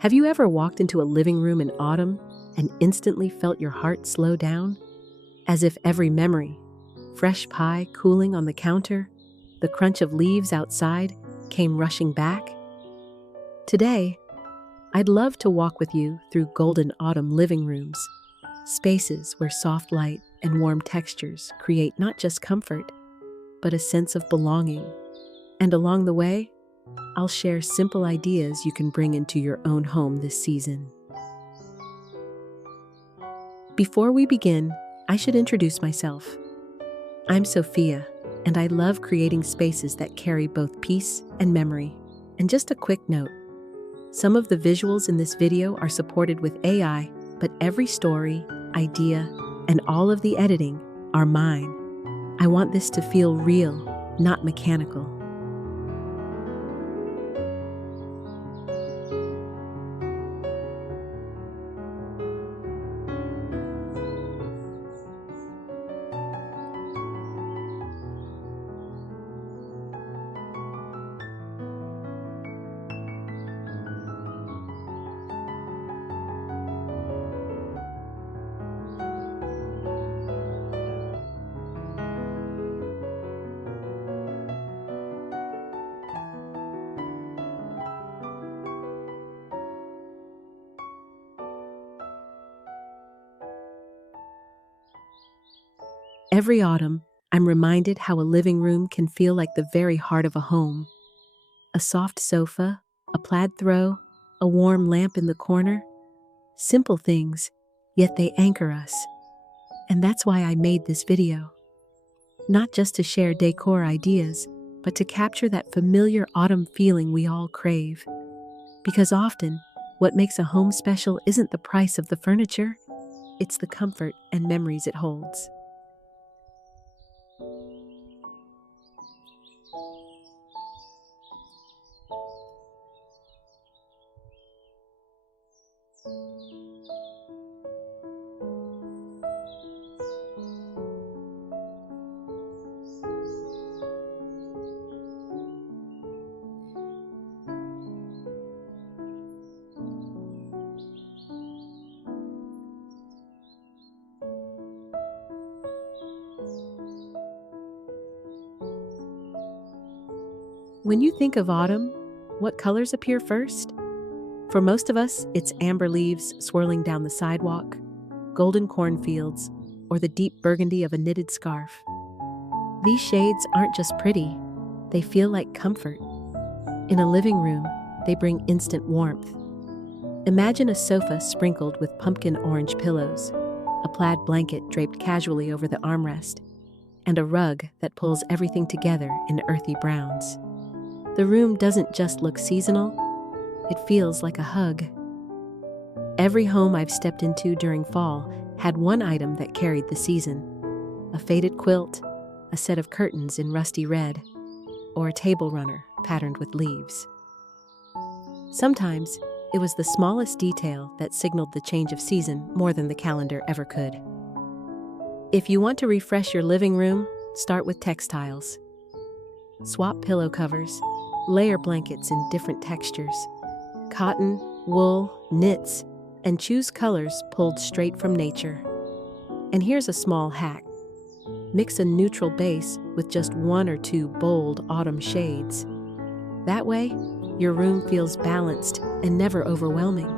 Have you ever walked into a living room in autumn and instantly felt your heart slow down? As if every memory, fresh pie cooling on the counter, the crunch of leaves outside, came rushing back? Today, I'd love to walk with you through golden autumn living rooms, spaces where soft light and warm textures create not just comfort, but a sense of belonging. And along the way, I'll share simple ideas you can bring into your own home this season. Before we begin, I should introduce myself. I'm Sophia, and I love creating spaces that carry both peace and memory. And just a quick note, some of the visuals in this video are supported with AI, but every story, idea, and all of the editing are mine. I want this to feel real, not mechanical. Every autumn, I'm reminded how a living room can feel like the very heart of a home. A soft sofa, a plaid throw, a warm lamp in the corner. Simple things, yet they anchor us. And that's why I made this video. Not just to share decor ideas, but to capture that familiar autumn feeling we all crave. Because often, what makes a home special isn't the price of the furniture, it's the comfort and memories it holds. When you think of autumn, what colors appear first? For most of us, it's amber leaves swirling down the sidewalk, golden cornfields, or the deep burgundy of a knitted scarf. These shades aren't just pretty, they feel like comfort. In a living room, they bring instant warmth. Imagine a sofa sprinkled with pumpkin orange pillows, a plaid blanket draped casually over the armrest, and a rug that pulls everything together in earthy browns. The room doesn't just look seasonal, it feels like a hug. Every home I've stepped into during fall had one item that carried the season: a faded quilt, a set of curtains in rusty red, or a table runner patterned with leaves. Sometimes, it was the smallest detail that signaled the change of season more than the calendar ever could. If you want to refresh your living room, start with textiles. Swap pillow covers, layer blankets in different textures, cotton, wool, knits, and choose colors pulled straight from nature. And here's a small hack. Mix a neutral base with just one or two bold autumn shades. That way, your room feels balanced and never overwhelming.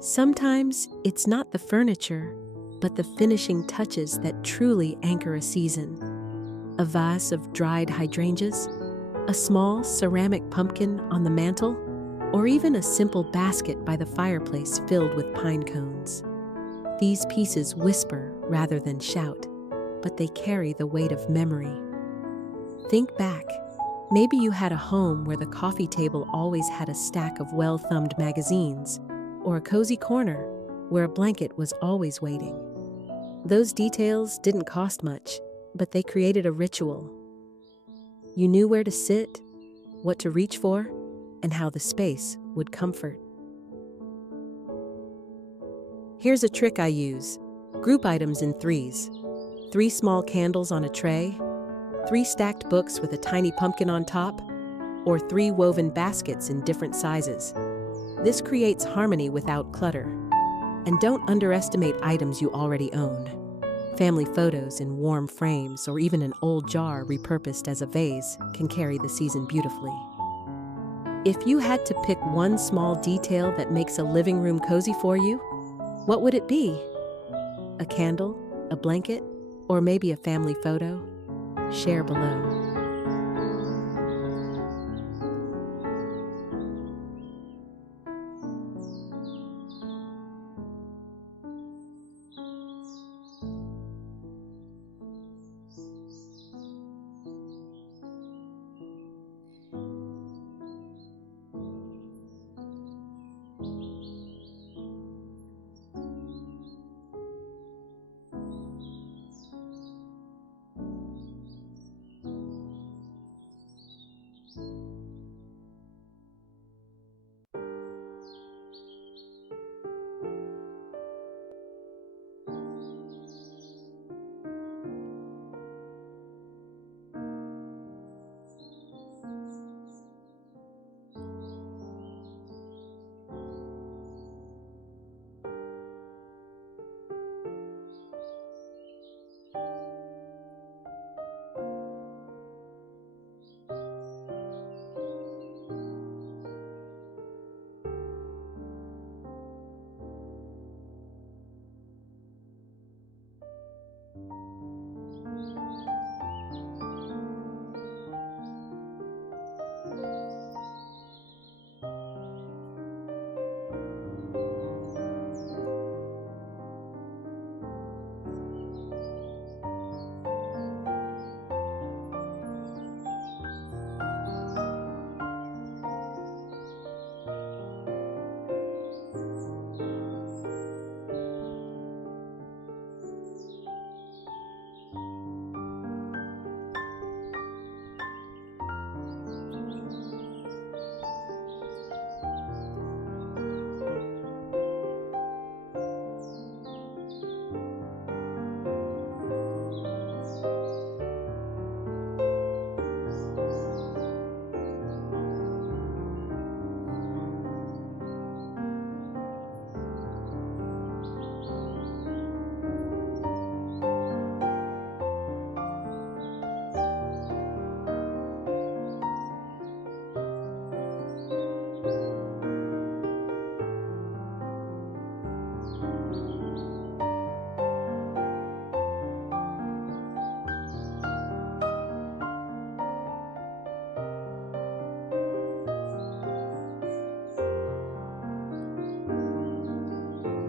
Sometimes it's not the furniture, but the finishing touches that truly anchor a season. A vase of dried hydrangeas, a small ceramic pumpkin on the mantel, or even a simple basket by the fireplace filled with pine cones. These pieces whisper rather than shout, but they carry the weight of memory. Think back. Maybe you had a home where the coffee table always had a stack of well-thumbed magazines, or a cozy corner where a blanket was always waiting. Those details didn't cost much, but they created a ritual. You knew where to sit, what to reach for, and how the space would comfort. Here's a trick I use. Group items in threes. 3 small candles on a tray, 3 stacked books with a tiny pumpkin on top, or 3 woven baskets in different sizes. This creates harmony without clutter. And don't underestimate items you already own. Family photos in warm frames or even an old jar repurposed as a vase can carry the season beautifully. If you had to pick one small detail that makes a living room cozy for you, what would it be? A candle, a blanket, or maybe a family photo? Share below.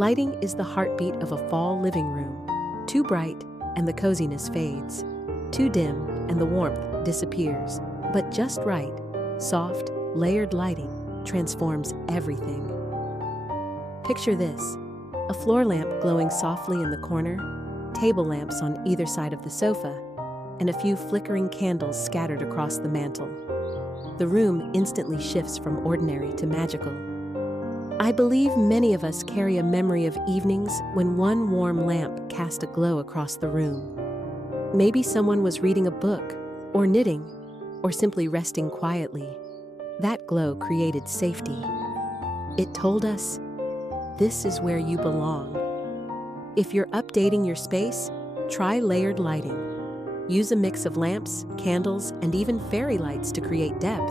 Lighting is the heartbeat of a fall living room. Too bright, and the coziness fades. Too dim, and the warmth disappears. But just right, soft, layered lighting transforms everything. Picture this: a floor lamp glowing softly in the corner, table lamps on either side of the sofa, and a few flickering candles scattered across the mantel. The room instantly shifts from ordinary to magical. I believe many of us carry a memory of evenings when one warm lamp cast a glow across the room. Maybe someone was reading a book, or knitting, or simply resting quietly. That glow created safety. It told us, this is where you belong. If you're updating your space, try layered lighting. Use a mix of lamps, candles, and even fairy lights to create depth.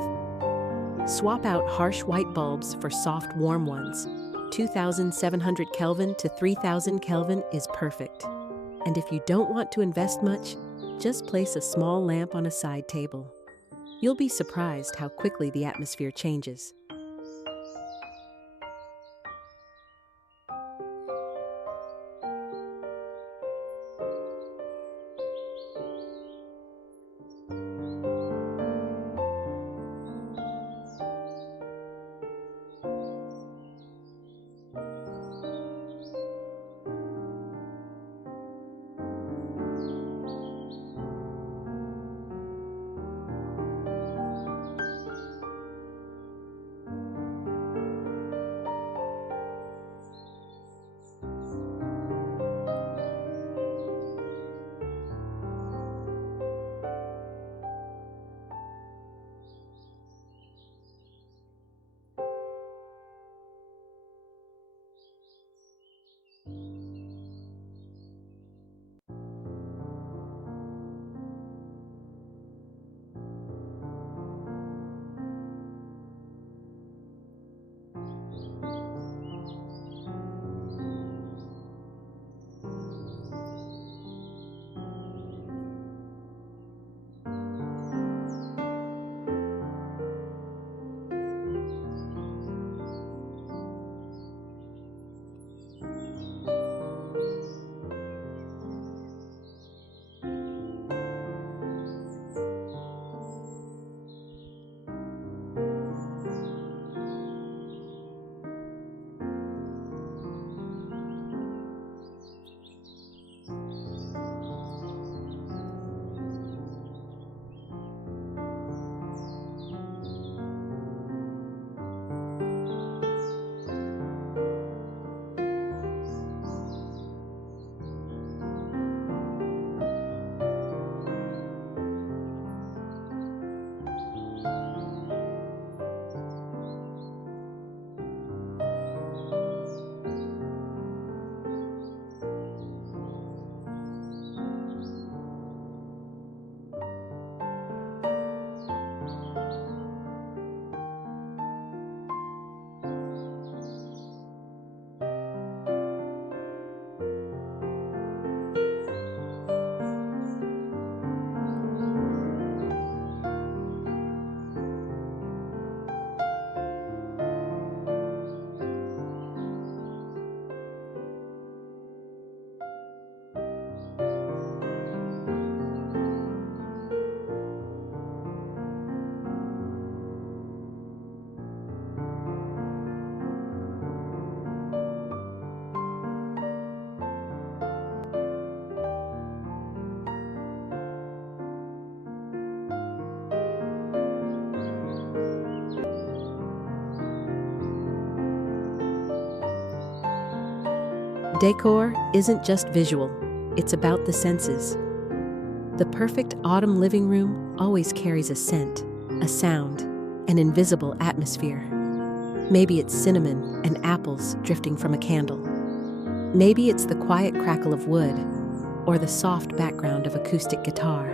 Swap out harsh white bulbs for soft, warm ones. 2700 Kelvin to 3000 Kelvin is perfect. And if you don't want to invest much, just place a small lamp on a side table. You'll be surprised how quickly the atmosphere changes. Decor isn't just visual, it's about the senses. The perfect autumn living room always carries a scent, a sound, an invisible atmosphere. Maybe it's cinnamon and apples drifting from a candle. Maybe it's the quiet crackle of wood or the soft background of acoustic guitar.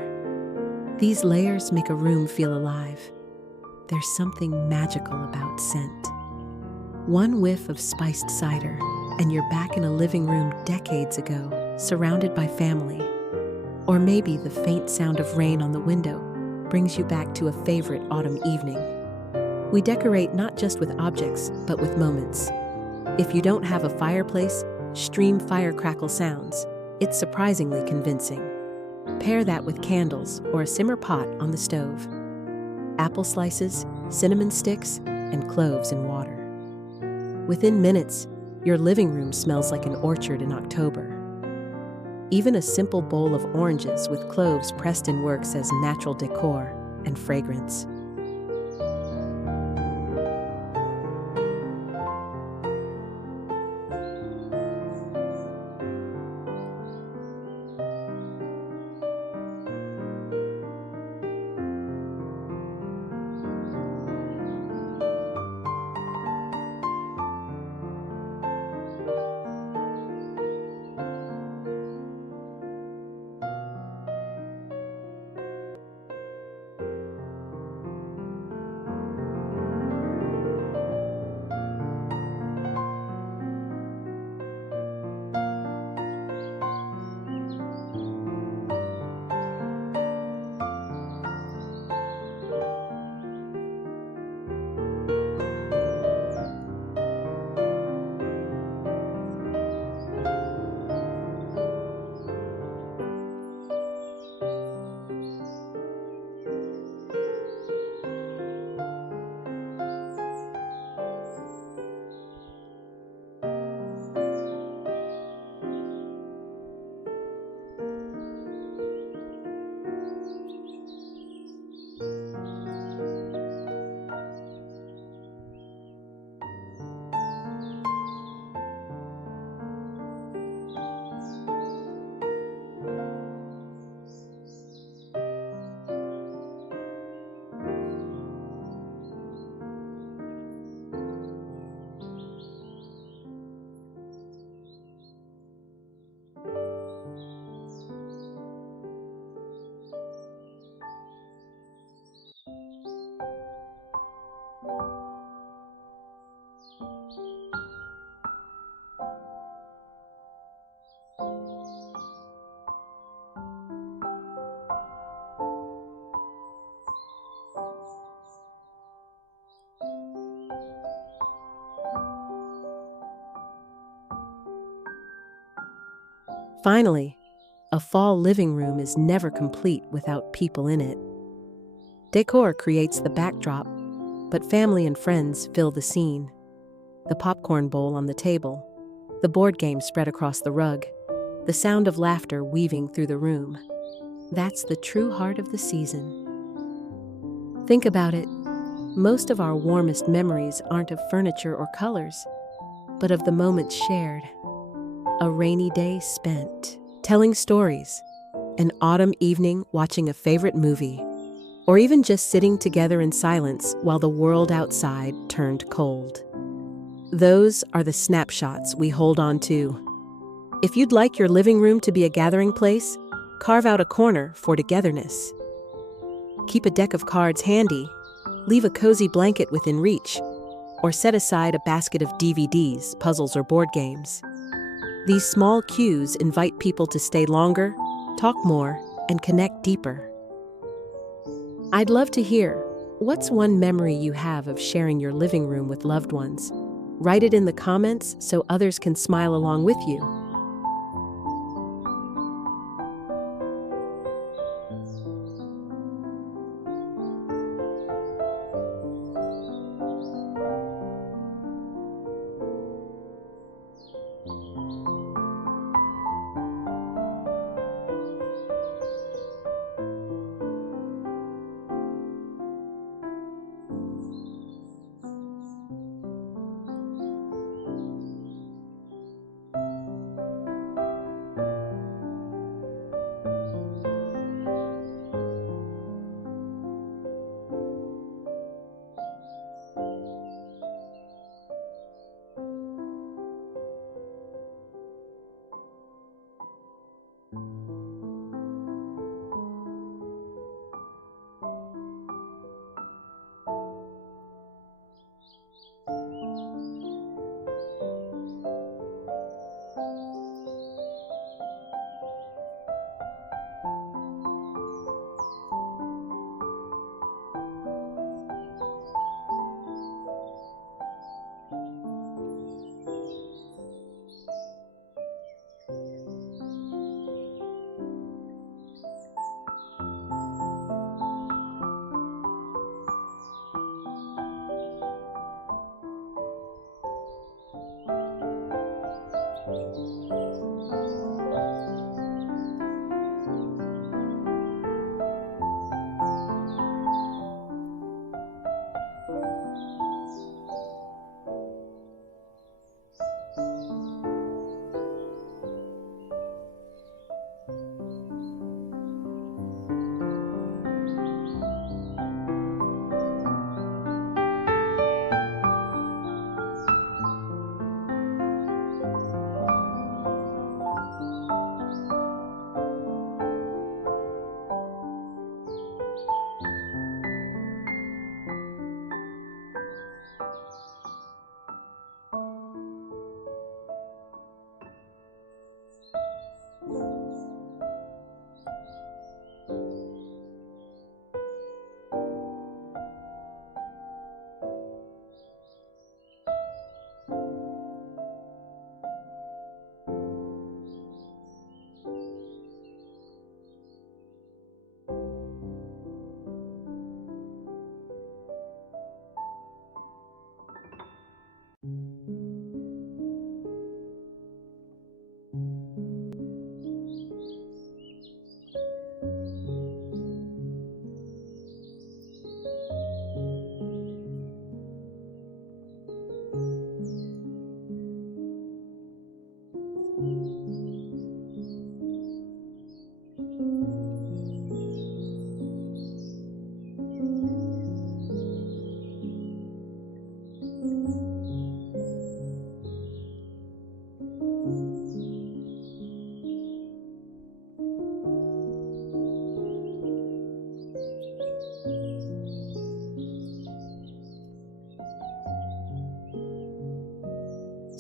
These layers make a room feel alive. There's something magical about scent. One whiff of spiced cider, and you're back in a living room decades ago, surrounded by family. Or maybe the faint sound of rain on the window brings you back to a favorite autumn evening. We decorate not just with objects, but with moments. If you don't have a fireplace, stream fire crackle sounds. It's surprisingly convincing. Pair that with candles or a simmer pot on the stove. Apple slices, cinnamon sticks, and cloves in water. Within minutes, your living room smells like an orchard in October. Even a simple bowl of oranges with cloves pressed in works as natural decor and fragrance. Finally, a fall living room is never complete without people in it. Decor creates the backdrop, but family and friends fill the scene. The popcorn bowl on the table, the board game spread across the rug, the sound of laughter weaving through the room. That's the true heart of the season. Think about it. Most of our warmest memories aren't of furniture or colors, but of the moments shared. A rainy day spent telling stories, an autumn evening watching a favorite movie, or even just sitting together in silence while the world outside turned cold. Those are the snapshots we hold on to. If you'd like your living room to be a gathering place, carve out a corner for togetherness. Keep a deck of cards handy, leave a cozy blanket within reach, or set aside a basket of DVDs, puzzles, or board games. These small cues invite people to stay longer, talk more, and connect deeper. I'd love to hear, what's one memory you have of sharing your living room with loved ones? Write it in the comments so others can smile along with you.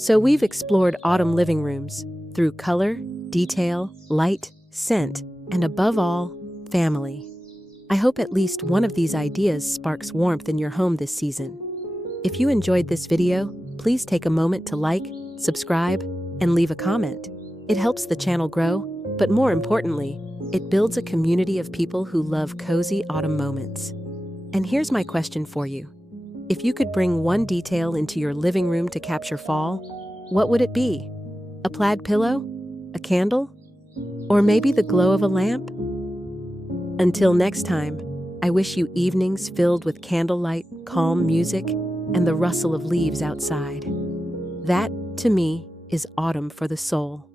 So we've explored autumn living rooms through color, detail, light, scent, and above all, family. I hope at least one of these ideas sparks warmth in your home this season. If you enjoyed this video, please take a moment to like, subscribe, and leave a comment. It helps the channel grow, but more importantly, it builds a community of people who love cozy autumn moments. And here's my question for you. If you could bring one detail into your living room to capture fall, what would it be? A plaid pillow? A candle? Or maybe the glow of a lamp? Until next time, I wish you evenings filled with candlelight, calm music, and the rustle of leaves outside. That, to me, is autumn for the soul.